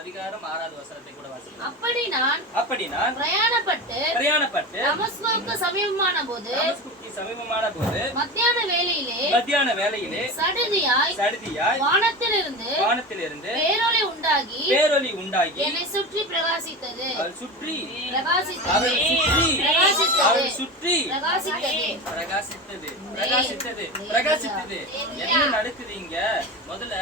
அதிகாரம் 6வது வசனத்தை கூட வாசிக்கலாம். அப்படி நான் பிரயாணப்பட்டு தமஸ்குவுக்கு சமீபமான போது மத்தியான வேளையிலே சடுதியாய் வானத்திலிருந்து பேரொளி உண்டாகி என்னை சுற்றி பிரகாசித்தது. என்ன நடக்குதுங்க? முதல்ல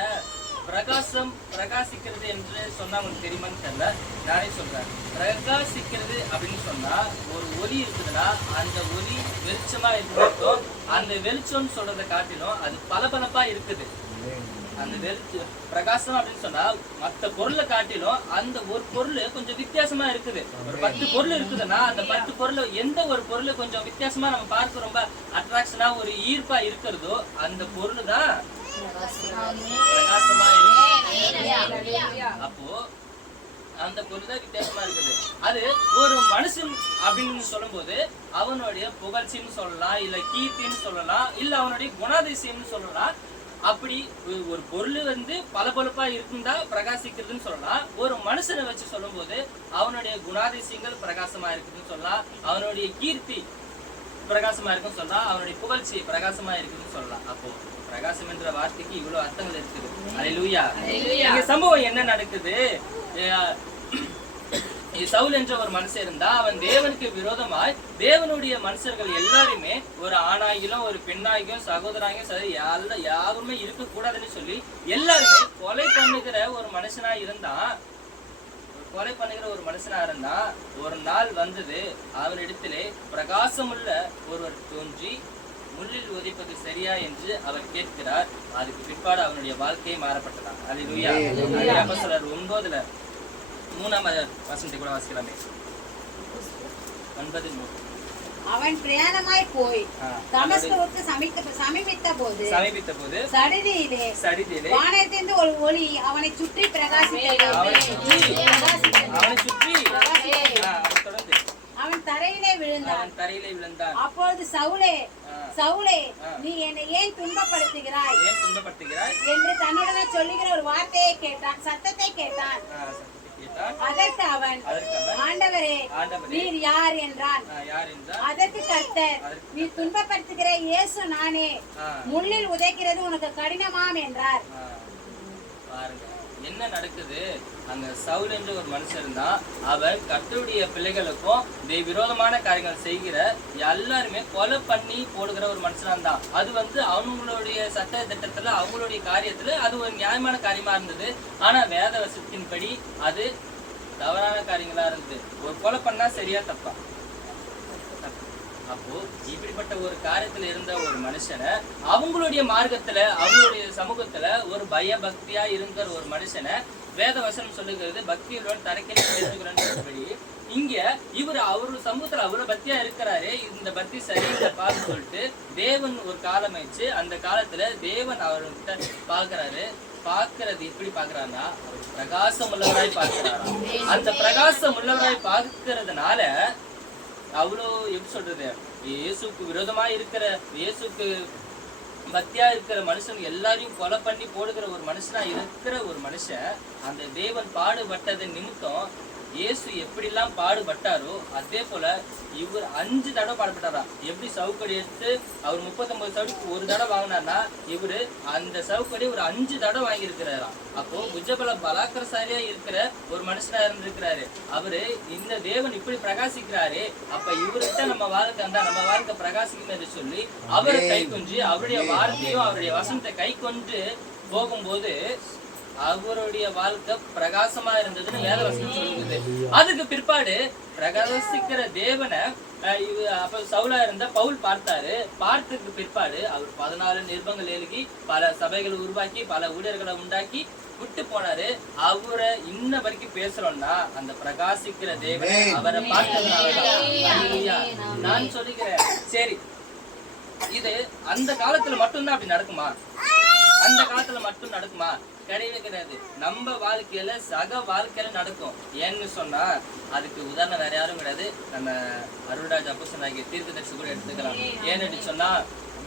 பிரகாசிக்கிறது என்று சொன்னா உங்களுக்கு தெரியுமான்னு தெரியல, நானே சொல்றேன். பிரகாசிக்கிறது அப்படின்னு சொன்னா ஒரு ஒளி இருக்குதுன்னா அந்த ஒளி வெளிச்சமா இருக்கிறதும் அந்த வெளிச்சம் சொல்றதை காட்டிலும் அது பளபளப்பா இருக்குது. அந்த வெளிச்சம் பிரகாசம் அப்படின்னு சொன்னா மற்ற பொருளை காட்டிலும் அந்த ஒரு பொருள் கொஞ்சம் வித்தியாசமா இருக்குது. ஒரு 10 பொருள் இருக்குதுன்னா அந்த 10 பொருள் எந்த ஒரு பொருள் கொஞ்சம் வித்தியாசமா நம்ம பார்க்க ரொம்ப அட்ராக்ஷனா ஒரு ஈர்ப்பா இருக்கிறதோ அந்த பொருள் தான் பிரகாசமா இருக்கு. அப்போ அந்த பொருள் தான் வித்தியாசமா இருக்குது. அது ஒரு மனுஷன் அப்படின்னு சொல்லும் போது அவனுடைய புகழ்ச்சின்னு சொல்லலாம், இல்ல கீர்த்தின்னு சொல்லலாம், இல்ல அவனுடைய குணாதிசயம்னு சொல்லலாம். அப்படி ஒரு பொருள் பளபளப்பா இருந்தா பிரகாசிக்கிறதுன்னு சொல்லலாம். ஒரு மனுஷனை வச்சு சொல்லும் போது அவனுடைய குணாதிசயங்கள் பிரகாசமா இருக்குதுன்னு சொல்லலாம், அவனுடைய கீர்த்தி பிரகாசமா இருக்குன்னு சொல்லலாம், அவனுடைய புகழ்ச்சி பிரகாசமா இருக்குதுன்னு சொல்லலாம். அப்போ பிரகாசம் என்ற வார்த்தைக்கு இவ்வளவு அர்த்தங்கள் இருக்குது. அல்லேலூயா. இங்க சம்பவம் என்ன நடக்குது? சவுல் என்ற ஒரு மனுஷன் இருந்தா அவன் தேவனுக்கு விரோதமாய் தேவனுடைய மனுஷர்கள் எல்லாருமே ஒரு ஆணாகிலும் ஒரு பெண்ணாகியும் சகோதராகியும் சரி யாருமே இருக்க கூடாதுன்னு சொல்லி எல்லாருமே கொலை பண்ணுகிற ஒரு மனுஷனா இருந்தா ஒரு நாள் வந்தது. அவனிடத்திலே பிரகாசமுள்ள ஒருவர் தோன்றி முள்ளில் உதைப்பது சரியா என்று அவர் கேட்கிறார். அதுக்கு பிற்பாடு அவனுடைய வாழ்க்கையை மாறப்பட்டதான். அல்லேலூயா. அப்போஸ்தலர் 9 3ஆம் வசனத்தை கூட வாசிக்கலாமே. 9:3. அவன் பிரயாணமாய் போய் தமஸ்குவுக்கு சமீபித்த போது சடுதியிலே வானத்திலிருந்து ஒரு ஒளி அவனை சுற்றி பிரகாசித்தது. அவன் தரையிலே விழுந்தான். அப்பொழுது சவுலே நீ என்னை ஏன் துன்பப்படுத்துகிறாய் என்று தன்னுடனே சொல்லுகிற ஒரு வார்த்தையை கேட்டான், சத்தத்தை கேட்டான். அதற்கு அவன், ஆண்டவரே நீர் யார் என்றான். அதற்கு கர்த்தர், நீ துன்பப்படுத்துகிற இயேசு நானே, முள்ளில் உதைக்கிறது உனக்கு கடினமாம் என்றார். என்ன நடக்குது? அங்க சவுல் என்ற ஒரு மனுஷன் தான். அவன் கர்த்தருடைய பிள்ளைகளுக்கும் விரோதமான காரியங்கள் செய்கிற எல்லாருமே கொலை பண்ணி போடுகிற ஒரு மனுஷனா தான். அது அவங்களுடைய சட்ட திட்டத்துல அவங்களுடைய காரியத்துல அது ஒரு நியாயமான காரியமா இருந்தது. ஆனா வேத வசனத்தின்படி அது தவறான காரியங்களா இருந்தது. ஒரு கொலை பண்ணா சரியா தப்பா? அப்போ இப்படிப்பட்ட ஒரு காரியத்துல இருந்த ஒரு மனுஷனை அவங்களுடைய மார்க்கத்துல அவங்களுடைய சமூகத்துல ஒரு பயபக்தியா இருக்கிற ஒரு மனுஷனை வேத வசனம் சொல்லுகிறது பக்தியுடன் தனக்கேற்படி. இங்க அவரு சமூகத்துல அவ்வளவு பக்தியா இருக்கிறாரு. இந்த பக்தி சரியில்லை பார்த்து சொல்லிட்டு தேவன் ஒரு காலம் ஆயிடுச்சு. அந்த காலத்துல தேவன் அவர்கிட்ட பார்க்கறது எப்படி பாக்குறாருன்னா பிரகாசம் உள்ளவராய் பார்க்கிறாரா. அந்த பிரகாசம் உள்ளவராய் பார்க்கறதுனால அவ்வளோ எப்படி சொல்றது, இயேசுக்கு விரோதமா இருக்கிற இயேசுக்கு பக்தியா இருக்கிற மனுஷன் எல்லாரையும் கொலை பண்ணி போடுகிற ஒரு மனுஷனா இருக்கிற ஒரு மனுஷன் அந்த தேவன் பாடுபட்டது நிமித்தம் இயேசு எப்படிலாம் பாடுபட்டாரோ அதே போல இவர் 5 தடவை பாடுபட்டாரா. எப்படி சவுக்கடி எடுத்து அவர் 39 சவுடிக்கு ஒரு தடவை வாங்கினார்னா இவரு அந்த சவுக்கடி ஒரு 5 தடவை வாங்கியிருக்கிறாராம். அப்போ புஜபல பலாக்கரசாரியா இருக்கிற ஒரு மனுஷனா இருந்திருக்கிறாரு. அவரு இந்த தேவன் இப்படி பிரகாசிக்கிறாரு, அப்ப இவர்கிட்ட நம்ம வாழ்க்கை பிரகாசிக்கும் என்று சொல்லி அவரை கை கொஞ்சி அவருடைய வார்த்தையும் அவருடைய வசனத்தை கை கொண்டு போகும்போது அவருடைய வாழ்க்கை பிரகாசமா இருந்ததுன்னு வேத வசனம் சொல்லுது. அதுக்கு பிற்பாடு பிரகாசிக்கிற தேவனை அப்ப சவுலா இருந்த பவுல் பார்த்ததுக்கு பிற்பாடு அவர் 14 நிருபங்கள் எழுதி பல சபைகளை உருவாக்கி பல ஊழியர்களை உண்டாக்கி விட்டு போனாரு. அவரை இன்ன வரைக்கும் பேசுறோம்னா அந்த பிரகாசிக்கிற தேவனை அவரை பார்த்ததுனாலதான். நான் சொல்லிக்கிறேன், சரி இது அந்த காலத்துல மட்டும்தான் அப்படி நடக்குமா? அந்த காலத்துல மட்டும் நடக்குமா? கிடையவே கிடையாது. நம்ம வாழ்க்கையில சக வாழ்க்கையில நடக்கும். ஏன்னு சொன்னா அதுக்கு உதாரணம் வேற யாரும் கிடையாது, நம்ம அருள்ராஜ் அப்போஸ்தலனாகிய தீர்க்கதரிசி கூட எடுத்துக்கலாம். ஏன்னு சொன்னா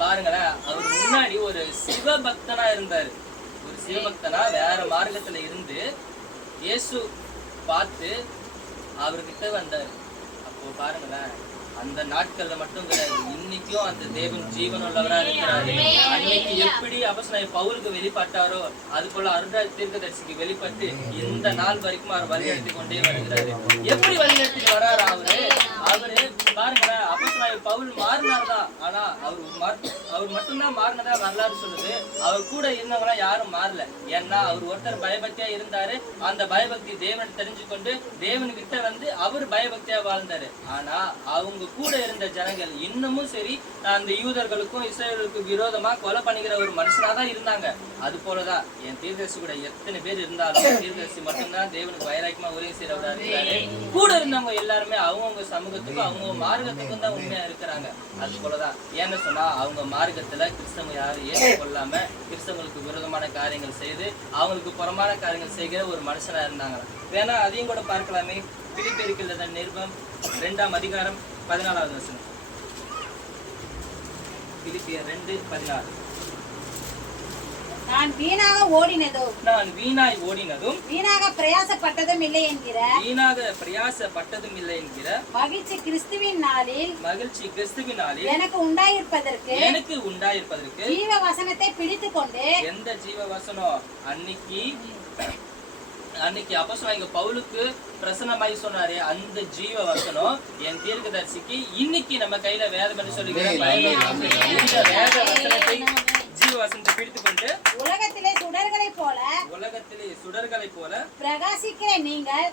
பாருங்களேன், அவர் முன்னாடி ஒரு சிவபக்தனா இருந்தாரு. ஒரு சிவபக்தனா வேற மார்க்கத்துல இருந்து இயேசு பார்த்து அவர்கிட்ட வந்தாரு. அப்போ பாருங்களேன், அந்த நாட்கள்ல மட்டும் கிடையாது, இன்னைக்கும் அந்த தேவன் ஜீவனுள்ளவரா இருக்கிறாரு. அன்னைக்கு எப்படி அப்போஸ்தலனாகிய பவுலுக்கு வெளிப்பட்டாரோ அது போல அருள்ராஜ் தீர்க்கதரிசிக்கு வெளிப்பட்டு இந்த நாள் வரைக்கும் அவர் வழிநடத்தி கொண்டே வருகிறாரு. எப்படி வழிநடத்தி வராரு அவரு பாருங்களேன், அப்போஸ்தலனாகிய பவுல் மாறினார்தான், ஆனா அவர் மட்டும்தான் மாறினதா வரலாறு சொல்லுது. அவர் கூட இருந்தவங்க யாரும் மாறல. ஏன்னா அவர் ஒருத்தர் பயபக்தியா இருந்தாரு. அந்த பயபக்தி தேவன் தெரிஞ்சு கொண்டு தேவன்கிட்ட வந்து அவர் பயபக்தியா வாழ்ந்தாரு. ஆனா அவங்க கூட இருந்த ஜனங்கள் இன்னமும் சரி அந்த யூதர்களுக்கும் இஸ்ரவேலுக்கும் விரோதமா கொலை பண்ணிக்கிற ஒரு மனுஷனா தான் இருந்தாங்க. அது போலதான் என் தீர்க்கதரிசி கூட எத்தனை பேர் இருந்தாலும் தீர்க்கதரிசி மட்டும்தான் தேவனுக்கு வைராக்கியமா உதவி செய்யறவரா இருக்கிறாரு. கூட இருந்தவங்க எல்லாருமே அவங்கவுங்க சமூகத்துக்கும் அவங்க மார்க்கத்துக்கும் தான் உண்மையா இருக்கிறாங்க. அது போலதான் ஏன்னு சொன்னா அவங்க மார்க்கத்துல கிறிஸ்தவங்க யாரும் ஏற்றுக்கொள்ளாம கிறிஸ்தவங்களுக்கு விரோதமான காரியங்கள் செய்து அவங்களுக்கு புறமான காரியங்கள் செய்கிற ஒரு மனுஷனா இருந்தாங்க. வேணா அதையும் கூட பார்க்கலாமே. பிலிப்பியருக்கு எழுதின நிருபம் 2ஆம் அதிகாரம் 14வது வசனம். பிலிப்பியர் 2:14. நான் வீணாக வீணாய் ஓடினதும் வீணாக பிரயாசப்பட்டதும் இல்லை என்கிற மகிழ்ச்சி கிறிஸ்துவின் நாளில் எனக்கு உண்டாயிருப்பதற்கு ஜீவ வசனத்தை பிடித்துக் கொண்டு. எந்த ஜீவ வசனம்? அன்னைக்கு அப்போஸ்தலனாகிய பவுலுக்கு பிரசன்னமாய் சொன்னாரே அந்த ஜீவ வசனம் என் தீர்க்கதரிசிக்கு இன்னைக்கு நம்ம கையில வேதம் என்று சொல்லுகிற இந்த வேத வசனத்தை ஜீவ வசனத்தை பிடித்துக் கொண்டு உலகத்திலே சுடர்களைப் போல பிரகாசிக்கிற நீங்கள்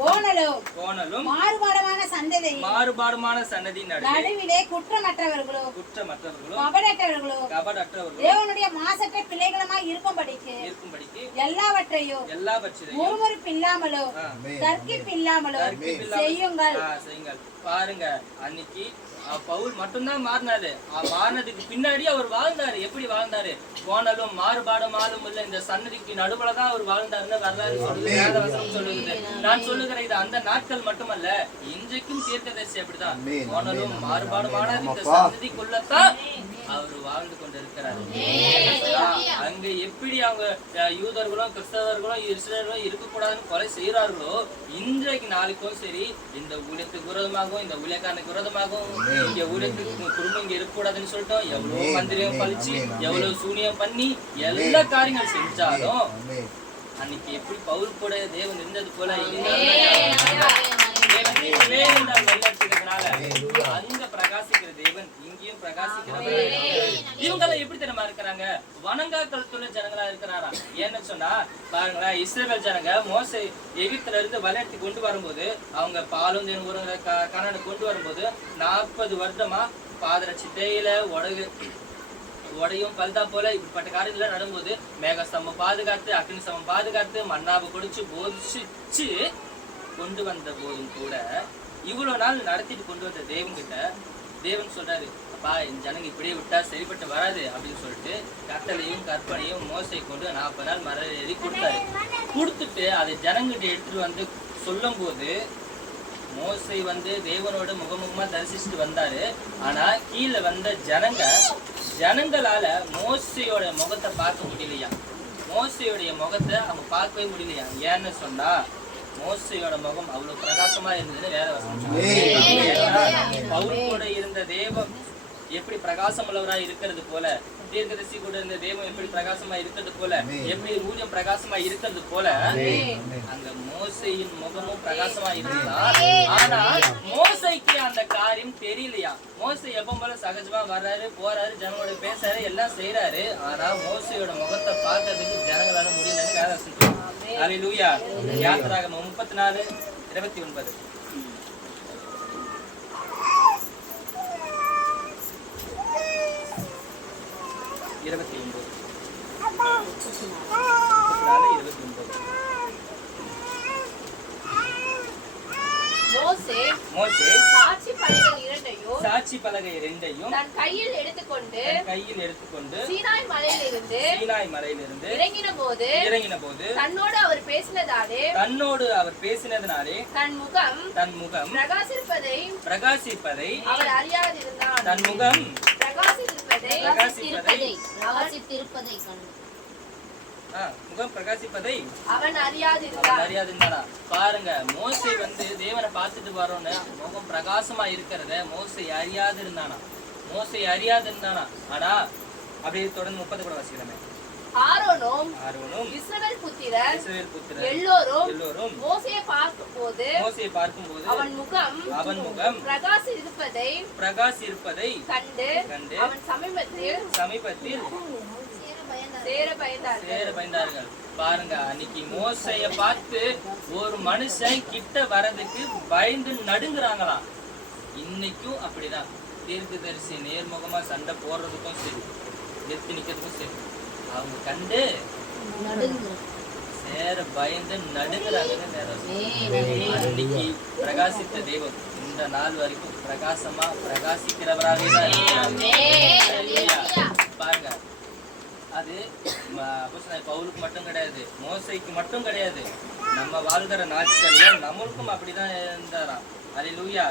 கோணலும் மாறுபாடுமான சந்ததி நடுவிலே குற்றமற்றவர்களும் கபடற்றவர்களும் தேவனுடைய மாசற்ற பிள்ளைகளுமாய் இருக்கும்படிக்கு எல்லாவற்றையும் முறுமுறுப்பில்லாமலும் தர்க்கிப்பில்லாமலும் செய்யுங்கள். பாருங்க, அன்னைக்கு பவுல் மட்டும்தான் மாறினாரு. மாறினதுக்கு பின்னாடி அவர் வாழ்ந்தாரு. எப்படி வாழ்ந்தாரு? கோணலும் மாறுபாடுமாலும் உள்ள இந்த சன்னதிக்கு நடுவுலதான் அவர் வாழ்ந்தாருன்னு வரலாறு சொல்லுது, வேத வசனம் சொல்லுது. நான் சொல்லுகிற இது அந்த நாட்கள் மட்டுமல்ல, இன்றைக்கும் தீர்க்கதரிசி அப்படிதான். கோணலும் மாறுபாடுமான இந்த சன்னதிக்குள்ளதான் அவர் வாழ்ந்து கொண்டிருக்கிறார். அங்க எப்படி அவங்க யூதர்களும் கிறிஸ்தவர்களும் இஸ்ரவேலும் இருக்கக்கூடாதுன்னு கொலை செய்யறார்களோ, இன்றைக்கு நாளைக்கும் சரி இந்த ஊழியத்துக்கு விரோதமாகவும் இந்த ஊழியக்காரனுக்கு விரோதமாகவும் இங்க ஊழியத்துக்கு குடும்பம் இங்க இருக்கக்கூடாதுன்னு சொல்லிட்டோம். எவ்வளவு மந்திரியம் பழிச்சு எவ்வளவு சூனியம் பண்ணி எல்லா காரியங்கள் செஞ்சாலும் அன்னைக்கு எப்படி பவுல் கூட தேவன் இருந்தது போல அங்க பிரகாசிக்கிற தேவன் இங்கேயும் பிரகாசிக்கிறவர். இவங்க எல்லாம் எப்படி தெரியுமா இருக்கிறாங்க? வணங்காக்களத்துள்ள ஜனங்களா இருக்கிறாரா? ஏன்னு சொன்னா பாருங்களேன், இஸ்ரவேல் ஜனங்க மோசே எகிப்துல இருந்து வழிநடத்தி கொண்டு வரும்போது அவங்க பாலும் கணனை கொண்டு வரும்போது 40 வருடமா பாதரட்சி தேயில உடையும் பல்தா போல இப்படிப்பட்ட காரியங்கள் நடும்போது மேகஸ்தம்பம் பாதுகாத்து அக்னி ஸ்தம்பம் பாதுகாத்து மன்னாவை கொடுத்து போதிச்சு கொண்டு வந்த போதும் கூட இவ்வளவு நாள் நடத்திட்டு கொண்டு வந்த தேவன் சொல்றாரு, அப்பா இந்த ஜனங்க இப்படியே விட்டா சரிப்பட்டு வராது அப்படின்னு சொல்லிட்டு கட்டளையும் கற்பனையும் மோசை கொண்டு 40 நாள் மரம் ஏறி கொடுத்துட்டு அதை ஜனங்கிட்ட எடுத்துட்டு வந்து சொல்லும் போது மோசை தேவனோட முகமுகமா தரிசிச்சுட்டு வந்தாரு. ஆனா கீழே வந்த ஜனங்களால மோசையோட முகத்தை பார்க்க முடியலையா? மோசையோடைய முகத்தை அவங்க பார்க்கவே முடியலையா? ஏன்னு சொன்னா மோசையோட முகம் அவ்வளவு பிரகாசமா இருந்ததுன்னு வேற வசனம். பவுல் கூட இருந்த தேவன் எப்படி பிரகாசம் உள்ளவரா இருக்கிறது போல, தீர்க்கதரிசி கூட இருந்த தேவன் எப்படி பிரகாசமா இருக்கிறது போல, எப்படி ஊழியம் பிரகாசமா இருக்கிறது போல அங்க மோசையின் முகமும் பிரகாசமா இருந்தா. ஆனா மோசைக்கு அந்த காரியம் தெரியலையா? மோசை எப்ப போல சகஜமா வர்றாரு போறாரு ஜனங்களோட பேசுறாரு எல்லாம் செய்யறாரு. ஆனா மோசையோட முகத்தை பார்க்கறதுக்கு ஜனங்களால முடியலன்னு வேற சொல்றாங்க. அல்லேலூயா. யாத்திராகமம் 34:29. மோசே சாட்சி பலகை இரண்டையும் தன் கையில் எடுத்துக்கொண்டு சீனாய் மலையிலிருந்து இறங்கின போது தன்னோடு அவர் பேசினதாலே தன் முகம் பிரகாசிப்பதை அவர் அறியாதிருந்தான். தன் முகம் பிரகாசிப்பதை பிரகாசித்திருப்பதை கண்டு. முகம் பிரகாசிப்பதை அவன் அறியாதிருந்தானா. பாருங்க, மோசே வந்து தேவனை பார்த்துட்டு வரோன்னு முகம் பிரகாசமா இருக்கிறத மோசே அறியாது இருந்தானா. ஆனா அப்படியே தொடர்ந்து 30 கூட வாசிக்கிறேன். ஆரோனும் இஸ்ரவேல் புத்திரர் எல்லோரும் மோசேயை பார்க்கும்போது அவன் முகம் பிரகாசிப்பதை கண்டு அவன் சமீபத்தில் சேர பயந்தார்கள். பாருங்க, அன்னைக்கு மோசைய பார்த்து ஒரு மனுஷன் கிட்ட வரதுக்கு பயந்து நடுங்குறாங்களாம். இன்னைக்கும் அப்படிதான். தீர்க்கதரிசி நேர்முகமா சண்டை போடுறதுக்கும் சரி, எத்தி நிக்கிறதுக்கும் சரி, அவங்க கண்டு சேர பயந்து நடுங்குறாங்கன்னு. அன்னைக்கு பிரகாசித்த தெய்வம் இந்த நாள் வரைக்கும் பிரகாசமா பிரகாசிக்கிறவராகவே தான் இருக்கிறாங்க. பாருங்க, அது பவுலுக்கு மட்டும் கிடையாது, மோசைக்கு மட்டும் கிடையாது, நம்ம வாழ்கிற நாட்கள்ல நம்மளுக்கும் அப்படிதான் இருந்தாராம். அல்லேலூயா.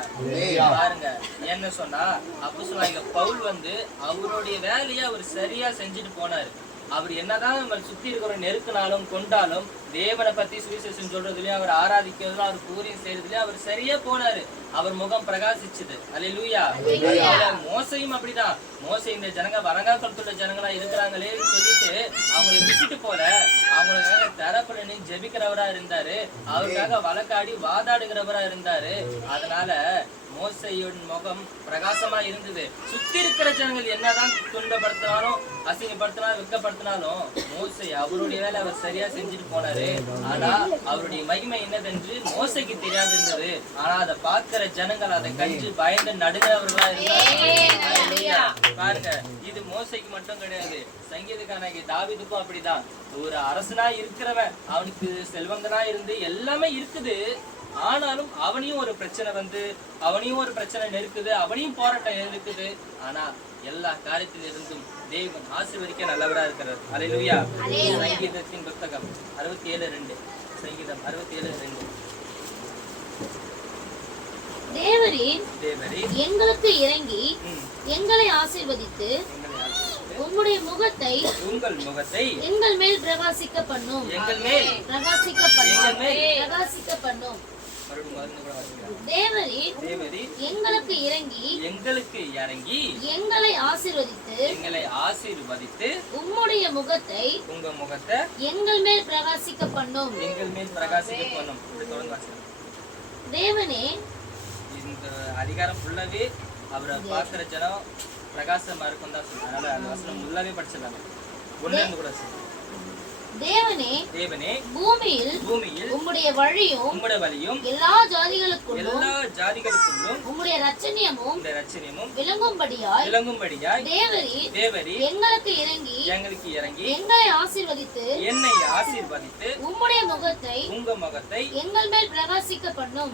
பாருங்க, என்ன சொன்னா அப்போஸ்தலனாகிய பவுல் வந்து அவருடைய வேலையை அவர் சரியா செஞ்சுட்டு போனாரு. அவர் என்னதான் நம்ம சுத்தி இருக்கிற நெருக்கினாலும் கொண்டாலும் தேவனை பத்தி சுவிசேஷம் சொல்றதுலயும் அவர் ஆராதிக்கிறதுல அவர் பூரியம் செய்யறதுலயும் அவர் சரியா போனாரு. அவர் முகம் பிரகாசிச்சது. அல்லேலூயா. மோசையும் அப்படிதான். மோசை இந்த ஜனங்க வரங்காக்கலத்துள்ள ஜனங்களா இருக்கிறாங்களே சொல்லிட்டு அவங்களை விட்டுட்டு போல, அவங்களுக்காக தரப்புல ஜெபிக்கிறவரா இருந்தாரு, அவருக்காக வழக்காடி வாதாடுகிறவரா இருந்தாரு. அதனால மோசையோட முகம் பிரகாசமா இருந்தது. சுத்தி இருக்கிற ஜனங்கள் என்னதான் துன்பப்படுத்தினாலும் அசிங்கப்படுத்தினாலும் வெட்கப்படுத்தினாலும் மோசை அவருடைய வேலை அவர் சரியா செஞ்சுட்டு போனாரு. ஆனா அவருடைய மகிமை என்னதென்று மோசைக்கு தெரியாது இருந்தது. ஆனா அதை பார்க்கிற ஜனங்கள் அதை கண்டு பயந்து நடுங்கிறவர்களா இருந்தாங்க. பாருங்க, இது மோசைக்கு மட்டும் கிடையாது, சங்கீதக்காரனாகிய தாவீதுக்கும் அப்படிதான். ஒரு அரசனா இருக்கிறவன், அவனுக்கு செல்வந்தனா இருந்து எல்லாமே இருக்குது, ஆனாலும் அவனையும் ஒரு பிரச்சனை வந்து அவனையும் ஒரு பிரச்சனை நெருக்குது, அவனையும் போராட்டம் இருக்குது. ஆனா எல்லா காரியத்தில இருந்தும் தேவன் ஆசீர்வதிக்க நல்லவரா இருக்கிறார். அல்லேலூயா. சங்கீதத்தின் புத்தகம் 67:2. சங்கீதம் 67:2. தேவரீர் எங்களுக்கு இறங்கி எங்களை ஆசீர்வதித்து உம்முடைய முகத்தை எங்கள் மேல் பிரகாசிக்க பண்ணும். தேவரீர் எங்களுக்கு இறங்கி எங்களை ஆசீர்வதித்து உம்முடைய முகத்தை எங்கள் மேல் பிரகாசிக்க பண்ணும். தேவனே, இந்த அதிகாரம் ஃபுல்லாவே அவரை பார்க்கிற ஜனம் பிரகாசமா இருக்கும் தான் சொல்றாங்க. அதனால அந்த வசனம் ஃபுல்லாவே படிச்சிடலாம். ஒண்ணு கூட தேவனே, பூமியில் உம்முடைய வழியும் எல்லா ஜாதிகளுக்குள்ளும் உம்முடைய இரட்சணியமும் விளங்கும்படியாய் தேவரீர் எங்களுக்கு இறங்கி எங்களை ஆசீர்வதித்து உம்முடைய முகத்தை எங்கள் மேல் பிரகாசிக்க பண்ணும்.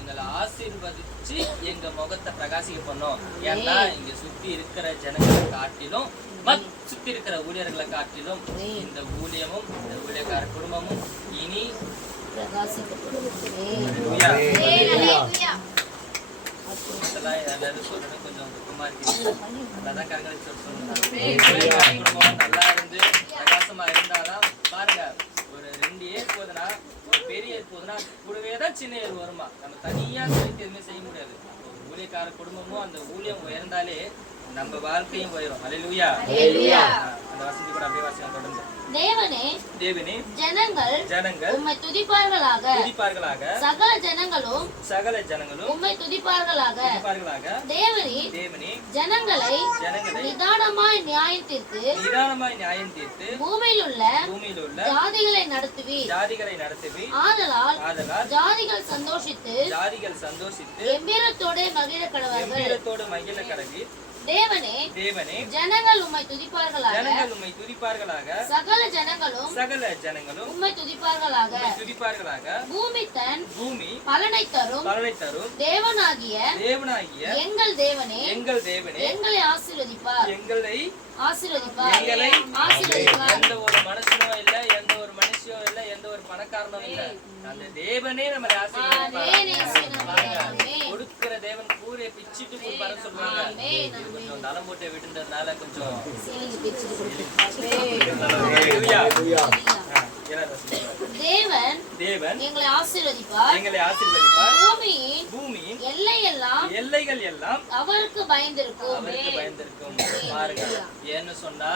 எங்களை ஆசீர்வதிச்சு எங்க முகத்தை பிரகாசிக்க பண்ணோம். ஏன்னா இங்க சுத்தி இருக்கிற ஜனங்களை காட்டிலும் சுத்தி இருக்கிற ஊழியர்களை காட்டிலும் இந்த ஊழியமும் இந்த ஊழியக்கார குடும்பமும் இனி எல்லாரும் சொல்றது கொஞ்சம் துக்கமா இருக்கு. நல்லாதான் கரங்களை சொல்லணும். குடும்பம் நல்லா இருந்து பிரகாசமா இருந்தாதான். பாருங்க, ஒரு 2 ஏர் போதுன்னா, ஒரு பெரிய ஏர் போதுன்னா கூடவே தான் சின்ன ஏர் வருமா. நம்ம தனியா சொல்லிட்டு எதுவுமே செய்ய முடியாது. ஊழியக்கார குடும்பமும் அந்த ஊழியம் உயர்ந்தாலே நம்ம வாழ்க்கையும் உயரும். அல்லேலூயா. அந்த வசந்தி கூட அப்படியே வாசிக்கலாம் தொடர்ந்து. தேவனே, ஜனங்கள் உம்மை துதிப்பார்களாக. சகல ஜனங்களும் உம்மை துதிப்பார்களாக. தேவனே, ஜனங்களை நிதானமாய் நியாயம் தீர்த்து பூமியில் உள்ள ஜாதிகளை நடத்துவீர். ஆதலால் ஜாதிகள் சந்தோஷித்து எம்பீரத்தோடு மகிழ கடவார்கள். தேவனே, ஜனங்கள் உம்மை துதிப்பார்களாக. சகல ஜனங்களும் உம்மை துதிப்பார்களாக. பூமி பலனை தரும் தேவனாகிய எங்கள் தேவனே எங்களை ஆசீர்வதிப்பார். எந்த ஒரு மனுஷனோ இல்ல, எந்த ஒரு மனுஷியோ இல்ல, எந்த ஒரு பணக்காரனோ இல்ல, அந்த தேவனே நம்மளை ஆசீர்வதிப்பார். கொஞ்சம் நலம் போட்டு விட்டுன்றதுனால கொஞ்சம் சீலிங் பிச்சுட்டு கொடுத்து. ஹalleluya. தேவன் எங்களை ஆசீர்வதிப்பார். பூமியின் எல்லையெல்லாம் எல்லைகள் எல்லாம் அவருக்கு பயந்திருக்கும். பாருங்க, ஏன்னு சொன்னா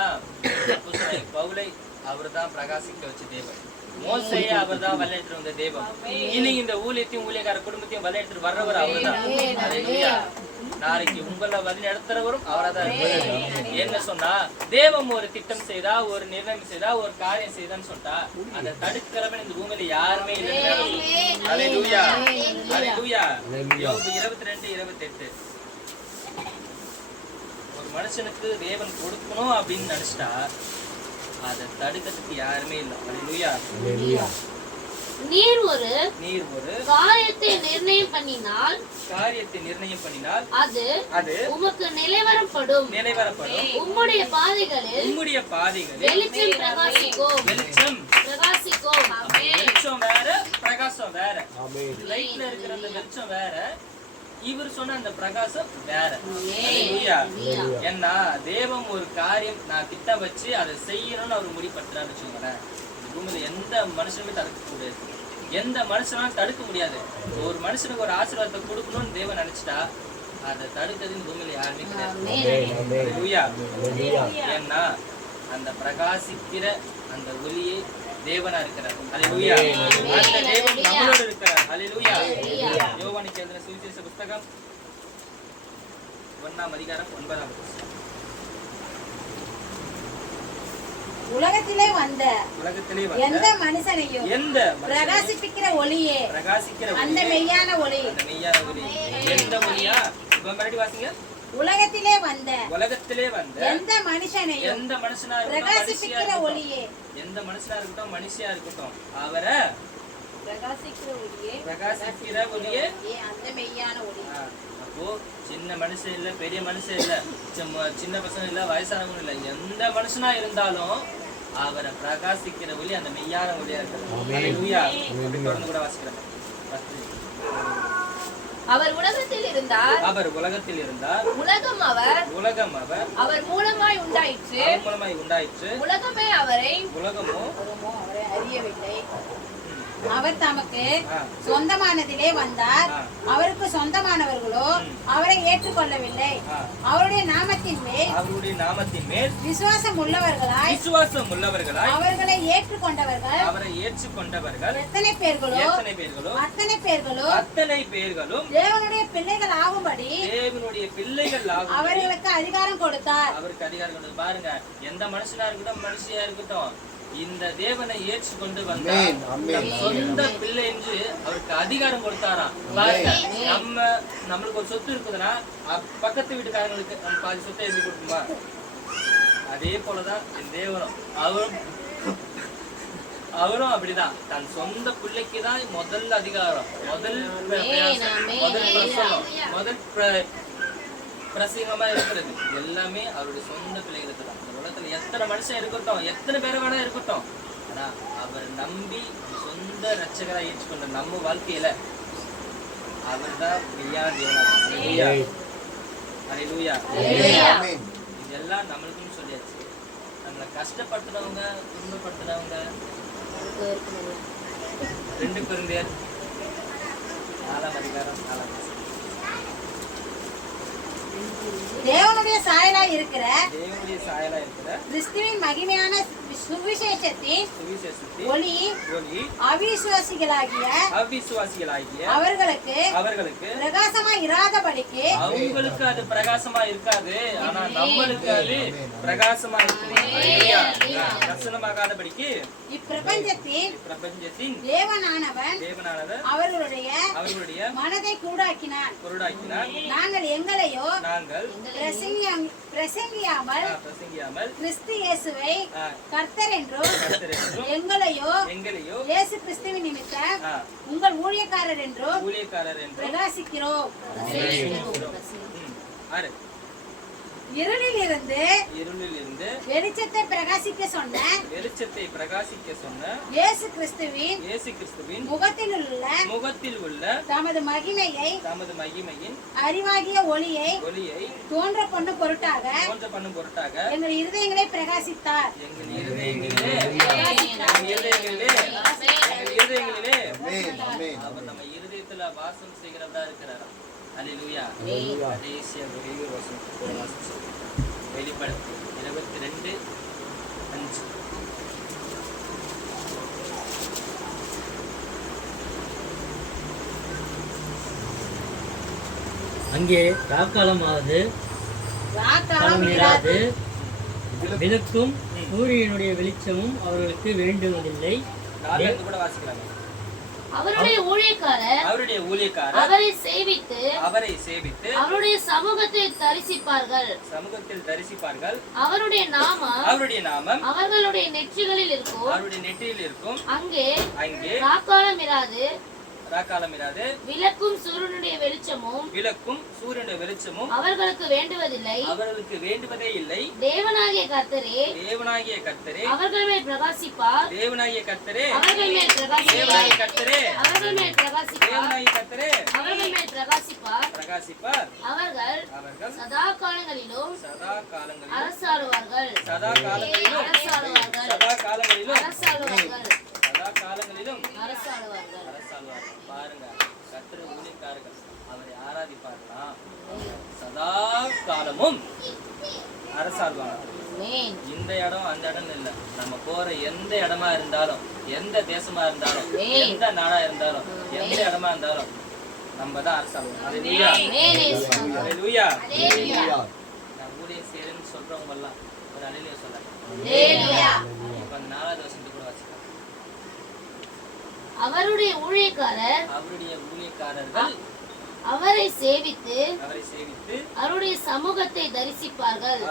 அப்போஸ்தலனாகிய பவுலை அவர்தான் பிரகாசிக்க வச்ச தேவன். மோசேயை அவர்தான் வழிநடத்திட்டு வந்த தேவன். இன்னைக்கு இந்த ஊழியத்தையும் ஊழியக்கார குடும்பத்தையும் வழிநடத்திட்டு வர்றவர் அவர்தான். ஹalleluya. நாளைக்கு உங்களை வழி நடத்துறவரும் அவராதான் இருப்பாரு. என்ன சொன்னா தேவன் ஒரு திட்டம் செய்தா, ஒரு நிர்ணயம் செய்தா, ஒரு காரியம் செய்தான்னு சொன்னா அதை தடுக்கிறவன் இந்த பூமியில யாருமே இல்லை. ஹalleluya. ஹalleluya. யோபு 22:28. ஒரு மனுஷனுக்கு தேவன் கொடுக்கணும் அப்படின்னு நினைச்சிட்டா அதை தடுக்கிறதுக்கு யாருமே இல்லை. ஹalleluya. நீர் ஒரு காரியத்தை நிர்ணயம் பண்ணினால் அது உமக்கு நிலைவரப்படும். உம்முடைய பாதைகளில் வெளிச்சம் பிரகாசிக்கும். வெளிச்சம் வேற, பிரகாசம் வேற. லைட்ல இருக்கிற அந்த வெளிச்சம் வேற, இவர் சொன்ன அந்த பிரகாசம் வேற. ஏன்னா தேவன் ஒரு காரியம் நான் திட்டம் வச்சு அதை செய்யணும்னு அவர் முடிப்பற்றான்னு வச்சுக்கோங்களேன், பூமியில எந்த மனுஷனுமே தடுக்க முடியாது. எந்த மனுஷனாலும் தடுக்க முடியாது. ஒரு மனுஷனுக்கு ஒரு ஆசீர்வாதத்தை கொடுக்கணும்னு தேவன் நினைச்சிட்டா அதை தடுக்கிறது பூமியில யாருமே கிடையாது. ஏன்னா அந்த பிரகாசிக்கிற அந்த ஒளியை தேவனா இருக்கிறார். ஹalleluya. அந்த தேவன் நம்மளோட இருக்கிறார். ஹalleluya. யோவானுக்கு எழுதின சுவிசேஷ புத்தகம் 1:9. உலகத்திலே வந்த எந்த மனுஷனையும் பிரகாசிப்பிக்கிற ஒளியே அந்த மெய்யான ஒளி. எந்த ஒளியா? இப்ப மறுபடியும் வாசிங்க. உலகத்திலே வந்த எந்த மனுஷனையும் பிரகாசிப்பிக்கிற ஒளியே. எந்த மனுஷனா இருக்கட்டும் மனுஷியா இருக்கட்டும் அவரை பிரகாசிக்கிற ஒளியே அந்த மெய்யான ஒளி. அப்போ சின்ன மனுஷன் இல்ல, பெரிய மனுஷன் இல்ல, சின்ன பசங்க இல்ல, வயசானவங்க இல்ல, எந்த மனுஷனா இருந்தாலும் அவரை பிரகாசிக்கிற ஒளி அந்த மெய்யான ஒளியா இருக்கு. தொடர்ந்து கூட வாசிக்கிறேன். அவர் உலகத்தில் இருந்தார். உலகம் அவர் மூலமாய் உண்டாயிற்று. உலகமோ அவரை அறியவில்லை. அவர் தமக்கு சொந்தமானதிலே வந்தார். அவருக்கு சொந்தமானவர்களோ அவரை ஏற்றுக்கொள்ளவில்லை. அவருடைய நாமத்தின் மேல் விசுவாசம் உள்ளவர்களாய் அவர்களை ஏற்றுக்கொண்டவர்கள் எத்தனை பேர்களோ அத்தனை பேர்களும் தேவனுடைய பிள்ளைகள் ஆகும்படி அவர்களுக்கு அதிகாரம் கொடுத்தார். பாருங்க, எந்த மனுஷனா இருக்கட்டும் மனுஷியா இருக்கட்டும், இந்த தேவனை ஏற்றுக்கொண்டு வந்தார் சொந்த பிள்ளை என்று அவருக்கு அதிகாரம் கொடுத்தாராம். பாருங்க, நம்மளுக்கு ஒரு சொத்து இருக்குதுன்னா பக்கத்து வீட்டுக்காரங்களுக்கு நம்ம பாதி சொத்தை எழுதி கொடுக்குமா? அதே போலதான் என் தேவனும் அவரும் அப்படிதான். தன் சொந்த பிள்ளைக்கு தான் முதல் அதிகாரம், முதல் பிரசங்கமா இருக்கிறது எல்லாமே அவருடைய சொந்த பிள்ளைகளுக்கு தான். இந்த உலகத்துல எத்தனை மனுஷன் இருக்கட்டும், எத்தனை பேரை வேணா இருக்கட்டும், ஆனா அவர் நம்பி சொந்த ரட்சகரா ஏற்றுக்கொண்ட நம்ம வாழ்க்கையில அவர் தான் மெய்யான தேவன். ஹalleluya. இதெல்லாம் நம்மளுக்கும் சொல்லியாச்சு. நம்மளை கஷ்டப்படுத்துறவங்க, துன்பப்படுத்துறவங்க 2 கொரிந்தியர் 4:4. தேவனுடைய சாயலாய் இருக்கிற கிறிஸ்துவின் மகிமையான சுவிசேஷத்தின் ஒளி அவிசுவாசிகளாகிய அவர்களுக்கு பிரகாசமாய் இராதபடிக்கு அவங்களுக்கு அது பிரகாசமா இருக்காது, ஆனா நம்மளுக்கு அது பிரகாசமா இருக்கும். இப்பிரபஞ்சத்தின் தேவனானவன் அவர்களுடைய மனதை குருடாக்கினான். நாங்கள் எங்களையோ பிரசங்கியாமல் கிறிஸ்து இயேசுவை கர்த்தர் என்றும் எங்களையோ இயேசு கிறிஸ்துவின் நிமித்தம் உங்கள் ஊழியக்காரர் என்றும் பிரகாசிக்கிறோம். இருளில் இருந்து வெளிச்சத்தை பிரகாசிக்க சொன்ன இயேசு கிறிஸ்துவின் முகத்தில் உள்ள தமது மகிமையின் அறிவாகிய ஒளியை தோன்ற பண்ணும் பொருட்டாக எங்கள் இருதயங்களை பிரகாசித்தார். அவர் நம்ம இருதயத்துல வாசம் செய்கிறதா இருக்கிறார். அல்லேலூயா. கடைசியா ஒரே ஒரு வசனத்தை வாசிச்சோம். வெளிப்படுத்து 22:5. அங்கே ராக்காலமாவது இராது, விளக்கும் சூரியனுடைய வெளிச்சமும் அவர்களுக்கு வேண்டுவதில்லை. கூட வாசிக்கலாமே. அவருடைய ஊழியக்காரர் அவரை சேவித்து அவருடைய சமூகத்தில் தரிசிப்பார்கள். அவருடைய நாமம் அவர்களுடைய நெற்றிகளில் இருக்கும். அங்கே ராக்காலம் இராது, விளக்கும் சூரியனுடைய வெளிச்சமும் அவர்களுக்கு வேண்டுவதே இல்லை. தேவனாகிய கர்த்தரே அவர்கள் மேல் பிரகாசிப்பார். அவர்கள் சதா காலங்களிலும் அரசாளுவார்கள். பாருங்க, கர்த்தர் ஊழியக்காரர்கள் அவரை ஆராதிப்பார்களா, சதா காலமும் அரசாள்வாங்க. இந்த இடம் அந்த இடம் இல்ல, நம்ம போற எந்த இடமா இருந்தாலும், எந்த தேசமா இருந்தாலும், எந்த நாடா இருந்தாலும், எந்த இடமா இருந்தாலும் நம்ம தான் அரசாள்வோம். அல்லேலூயா. நான் ஊழியம் செய்யறேன்னு சொல்றவங்க எல்லாம் ஒரு அல்லேலூயா சொல்றாங்க. இப்ப அந்த 4வது வசனத்தை கூட வாசிக்கலாம். அவருடைய ஊழியக்காரர்கள் அவரை சேவித்து அவருடைய சமூகத்தை தரிசிப்பார்கள்.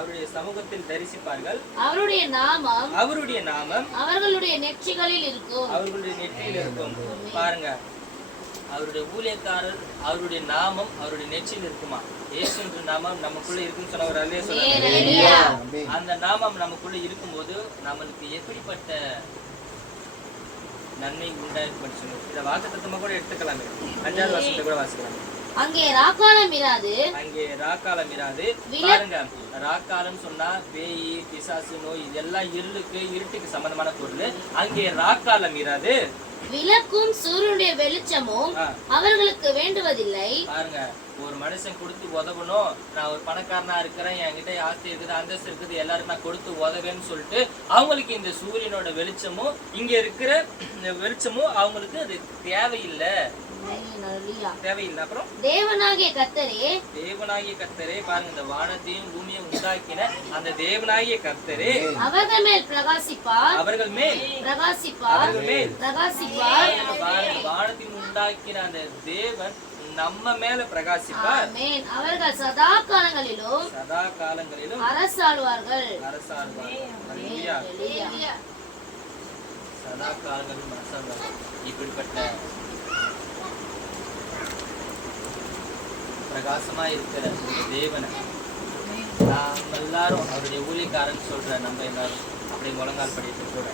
அவருடைய நாமம் அவர்களுடைய நெற்றிகளில் இருக்கும். பாருங்க, அவருடைய ஊழியக்காரர், அவருடைய நாமம் அவருடைய நெற்றியில் இருக்குமா? இயேசு என்ற நாமம் நமக்குள்ள இருக்குன்னு சொன்னவர் அல்லே சொல்றாரு. அந்த நாமம் நமக்குள்ள இருக்கும்போது நம்மளுக்கு எப்படிப்பட்ட நன்மை உண்டாயிருக்கும் சொல்லி இத வாக்குத்தத்தமா கூட எடுத்துக்கலாமே. 5வது வசனத்தை கூட வாசிக்கலாம். அங்கே ராக்காலம் இராது. பாருங்க, ராக்காலம் சொன்னா பேய், பிசாசு, நோய் இதெல்லாம் இருட்டுக்கு சம்பந்தமான பொருள். அங்கே ராக்காலம் இராது, விளக்கும் சூரியனுடைய வெளிச்சமும் அவர்களுக்கு வேண்டுவதில்லை. பாருங்க, ஒரு மனுஷன் கொடுத்து உதவணும், நான் ஒரு பணக்காரனா இருக்கிறேன், என்கிட்ட ஆஸ்தி இருக்குது, அந்தஸ்து இருக்குது, எல்லாரும் நான் கொடுத்து உதவேன்னு சொல்லிட்டு அவங்களுக்கு இந்த சூரியனோட வெளிச்சமும் இங்க இருக்கிற வெளிச்சமும் அவங்களுக்கு அது தேவையில்லை. அப்புறம் தேவனாகிய கர்த்தரே பாருங்க, இந்த வானத்தையும் பூமியையும் உண்டாக்கின அந்த தேவனாகிய கர்த்தரே அவர்கள் மேல் பிரகாசிப்பார். வானத்தையும் உண்டாக்கின அந்த தேவன் நம்ம மேல பிரகாசிப்பார். அவர்கள் சதா காலங்களிலும் அரசாளுவார்கள். சதா காலங்களிலும் அரசாளுவார்கள். இப்படிப்பட்ட பிரகாசமா இருக்கிற தேவனை நாம் எல்லாரும் அவருடைய ஊழியக்காரன் சொல்ற நம்ம எல்லாரும் அப்படி முழங்கால் படிட்டு கூட